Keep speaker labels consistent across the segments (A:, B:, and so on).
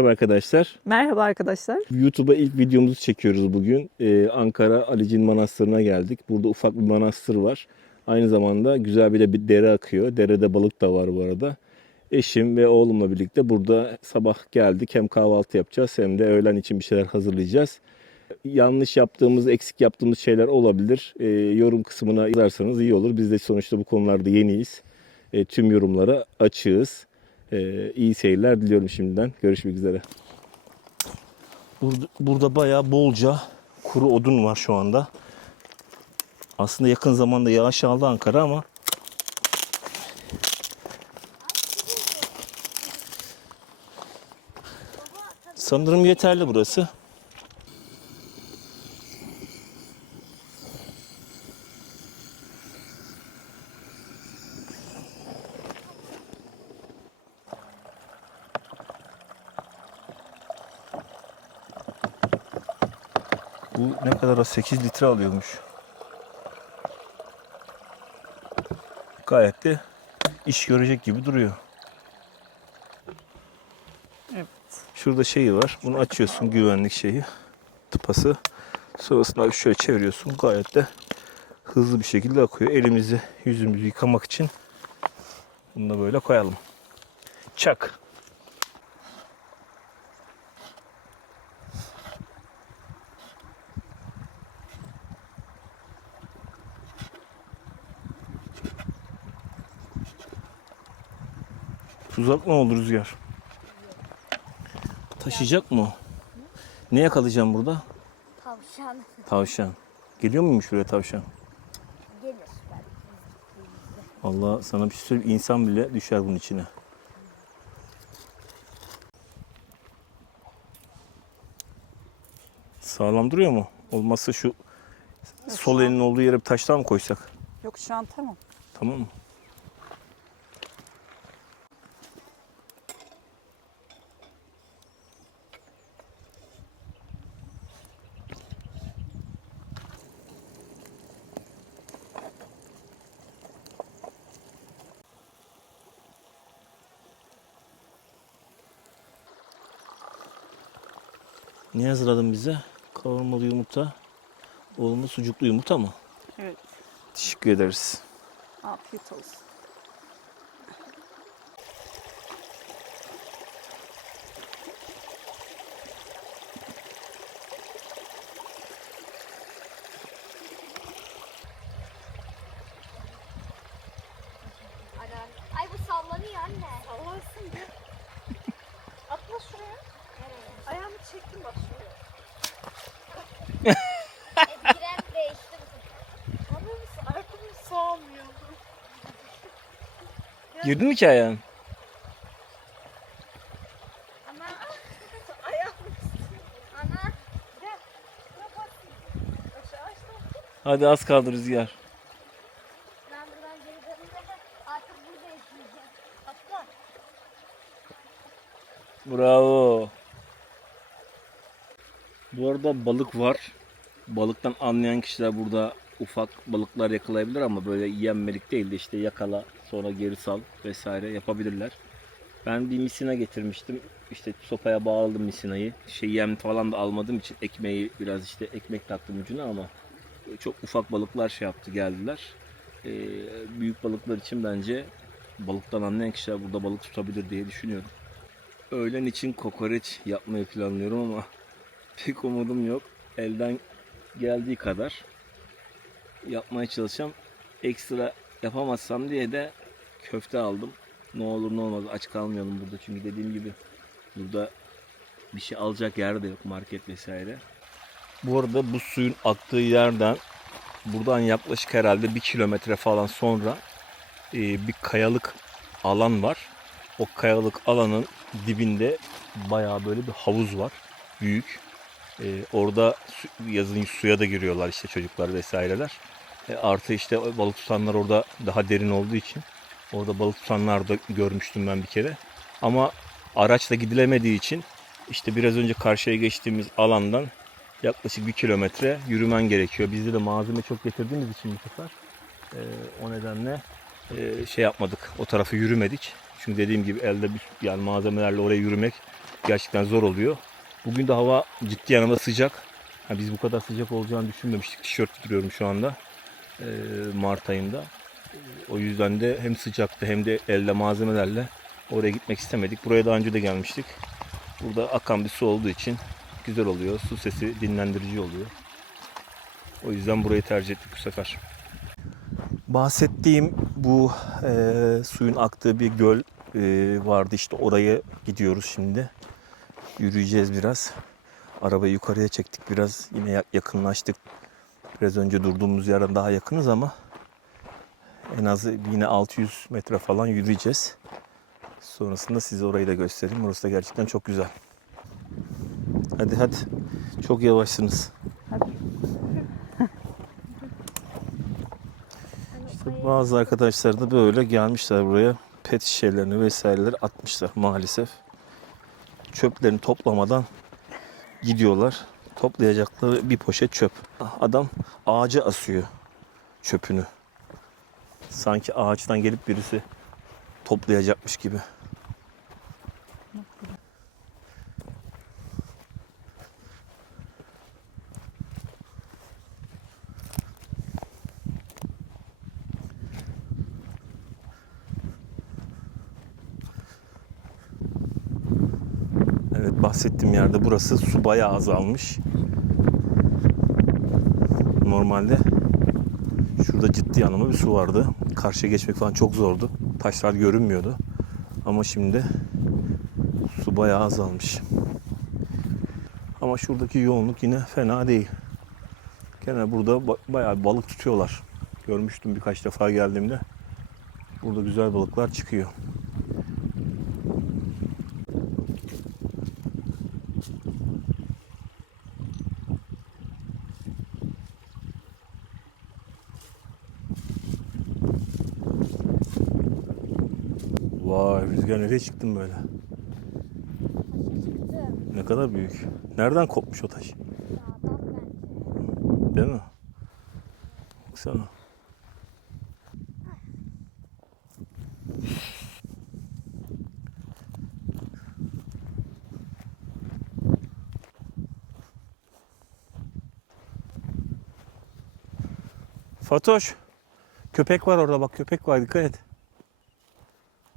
A: Merhaba arkadaşlar.
B: Merhaba arkadaşlar.
A: YouTube'a ilk videomuzu çekiyoruz bugün. Ee, Ankara Alicin Manastırı'na geldik. Burada ufak bir manastır var. Aynı zamanda güzel bir de bir dere akıyor. Derede balık da var bu arada. Eşim ve oğlumla birlikte burada sabah geldik. Hem kahvaltı yapacağız hem de öğlen için bir şeyler hazırlayacağız. Yanlış yaptığımız, eksik yaptığımız şeyler olabilir. Ee, yorum kısmına yazarsanız iyi olur. Biz de sonuçta bu konularda yeniyiz. Ee, tüm yorumlara açığız. Ee, iyi seyirler diliyorum şimdiden. Görüşmek üzere. Burada, burada bayağı bolca kuru odun var şu anda. Aslında yakın zamanda yağış aldı Ankara ama sanırım yeterli burası. Bu ne kadar az 8 litre alıyormuş. Gayet de iş görecek gibi duruyor.
B: Evet.
A: Şurada şeyi var. Bunu açıyorsun güvenlik şeyi. Tıpası. Sonrasında şöyle çeviriyorsun. Gayet de hızlı bir şekilde akıyor. Elimizi, yüzümüzü yıkamak için bunu da böyle koyalım. Çak. Tuzak mı oldu Rüzgar? Taşıyacak mı o? Ne yakalayacağım burada?
C: Tavşan
A: Tavşan. Geliyor muymuş buraya tavşan?
C: gelir.
A: Allah sana bir şey söyleyeyim. insan bile düşer bunun içine. Sağlam duruyor mu? Olmazsa şu sol elinin olduğu yere bir taş daha mı koysak?
B: Yok şu an tamam.
A: Tamam mı? Ne hazırladın bize? Kavurmalı yumurta. Oğlumda sucuklu yumurta mı?
B: Evet.
A: Teşekkür ederiz.
B: Afiyet olsun.
A: Girdin mi ki ayağın?
C: Ana.
A: Hadi az kaldı Rüzgar.
C: Ben buradan geri dönünce de artık burada yaşayacağım. Atla.
A: Bravo. Bu arada balık var. Balıktan anlayan kişiler burada ufak balıklar yakalayabilir ama böyle yenmelik değil de işte yakala sonra geri sal vesaire yapabilirler. Ben bir misina getirmiştim. İşte sopaya bağladım misinayı. Şey yem falan da almadığım için ekmeği biraz işte ekmek taktım ucuna ama çok ufak balıklar şey yaptı geldiler. Ee, büyük balıklar için bence balıktan anlayan kişiler burada balık tutabilir diye düşünüyorum. Öğlen için kokoreç yapmayı planlıyorum ama pek umudum yok. Elden geldiği kadar yapmaya çalışacağım. Ekstra yapamazsam diye de köfte aldım. Ne olur ne olmaz aç kalmayalım burada çünkü dediğim gibi burada bir şey alacak yer de yok market vesaire. Bu arada bu suyun aktığı yerden buradan yaklaşık herhalde bir kilometre falan sonra e, bir kayalık alan var. O kayalık alanın dibinde bayağı böyle bir havuz var. Büyük. Ee, orada su- yazın suya da giriyorlar işte çocuklar vesaireler. E, artı işte balık tutanlar orada daha derin olduğu için orada balık tutanlar da görmüştüm ben bir kere. Ama araçla gidilemediği için işte biraz önce karşıya geçtiğimiz alandan yaklaşık bir kilometre yürümen gerekiyor. Bizde de malzeme çok getirdiğimiz için bu sefer e, o nedenle e, şey yapmadık. O tarafı yürümedik. Çünkü dediğim gibi elde bir, yani malzemelerle oraya yürümek gerçekten zor oluyor. Bugün de hava ciddi anlamda sıcak. Ha, biz bu kadar sıcak olacağını düşünmemiştik. Tişört giyiyorum şu anda. Ee, Mart ayında. O yüzden de hem sıcaktı hem de elde malzemelerle oraya gitmek istemedik. Buraya daha önce de gelmiştik. Burada akan bir su olduğu için güzel oluyor. Su sesi dinlendirici oluyor. O yüzden burayı tercih ettik bu sefer. Bahsettiğim bu e, suyun aktığı bir göl e, vardı. İşte oraya gidiyoruz şimdi. Yürüyeceğiz biraz. Arabayı yukarıya çektik biraz. Yine ya- yakınlaştık. Biraz önce durduğumuz yerden daha yakınız ama en az yine 600 metre falan yürüyeceğiz. Sonrasında size orayı da göstereyim. Orası da gerçekten çok güzel. Hadi hadi. Çok yavaşsınız. İşte bazı arkadaşlar da böyle gelmişler buraya. Pet şişelerini vesaireleri atmışlar maalesef. Çöplerini toplamadan gidiyorlar. Toplayacakları bir poşet çöp. Adam ağaca asıyor çöpünü. Sanki ağaçtan gelip birisi toplayacakmış gibi. Evet bahsettiğim yerde burası su bayağı azalmış. Normalde ciddi anlamda bir su vardı. Karşıya geçmek falan çok zordu. Taşlar görünmüyordu. Ama şimdi su bayağı azalmış. Ama şuradaki yoğunluk yine fena değil. Gene burada ba- bayağı balık tutuyorlar. Görmüştüm birkaç defa geldiğimde. Burada güzel balıklar çıkıyor. Vay rüzgar nereye çıktın böyle?
C: Çıktı.
A: Ne kadar büyük. Nereden kopmuş o taş?
C: Dağdan bence.
A: Değil mi? Baksana. Fatoş. Köpek var orada bak köpek var dikkat et.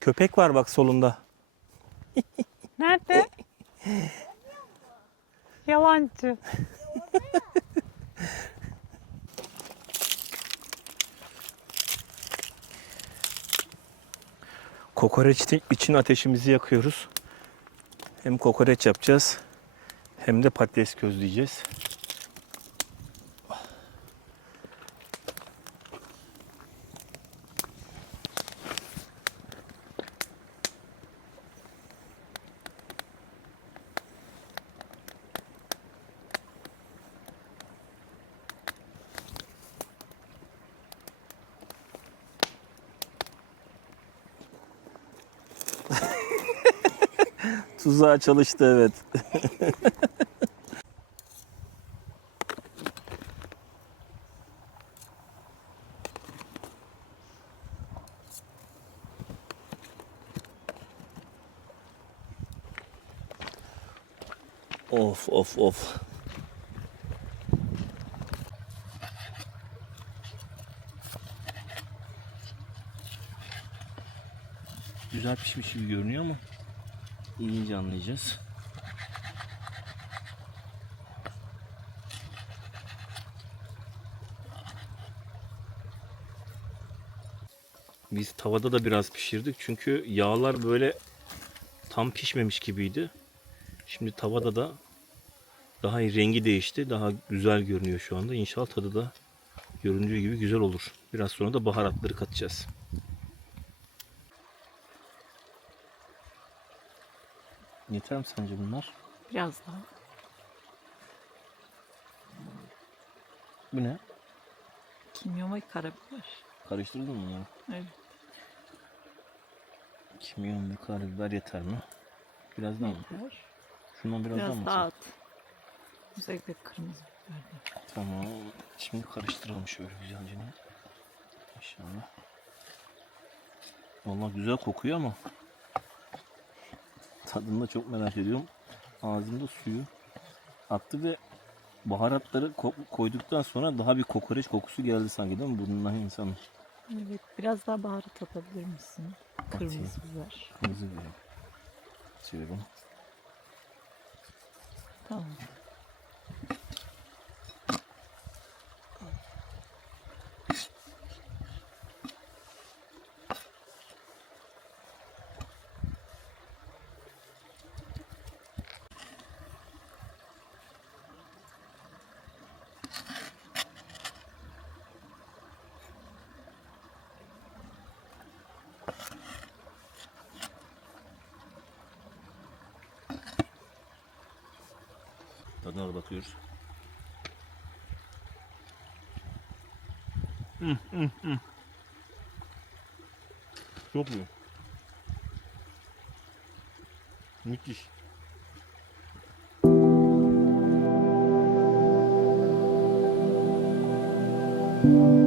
A: Köpek var bak solunda.
B: Nerede? Yalancı.
A: Kokoreç için ateşimizi yakıyoruz. Hem kokoreç yapacağız hem de patates közleyeceğiz. Tuzağa çalıştı evet. Of of of. Güzel pişmiş gibi görünüyor ama yiyince anlayacağız. Biz tavada da biraz pişirdik çünkü yağlar böyle tam pişmemiş gibiydi. Şimdi tavada da daha iyi rengi değişti. Daha güzel görünüyor şu anda. İnşallah tadı da göründüğü gibi güzel olur. Biraz sonra da baharatları katacağız. Yeter mi sence bunlar?
B: Biraz daha.
A: Bu ne?
B: Kimyon ve karabiber.
A: Karıştırdın mı bunları?
B: Evet.
A: Kimyon ve karabiber yeter mi? Biraz daha mı?
B: Yeter.
A: Şundan biraz, daha
B: Biraz
A: mı?
B: daha at. Özellikle kırmızı biberden.
A: Tamam. Şimdi karıştıralım şöyle güzelce. İnşallah. Vallahi güzel kokuyor ama Tadını da çok merak ediyorum. Ağzımda suyu attı ve baharatları ko- koyduktan sonra daha bir kokoreç kokusu geldi sanki değil mi burnuna insanın?
B: Evet. Biraz daha baharat atabilir misin? Kırmızı biber.
A: Kırmızı biber. Atıyorum.
B: Tamam.
A: Tadına da bakıyoruz. Hı, hı, hı. Çok iyi. Müthiş.
C: Thank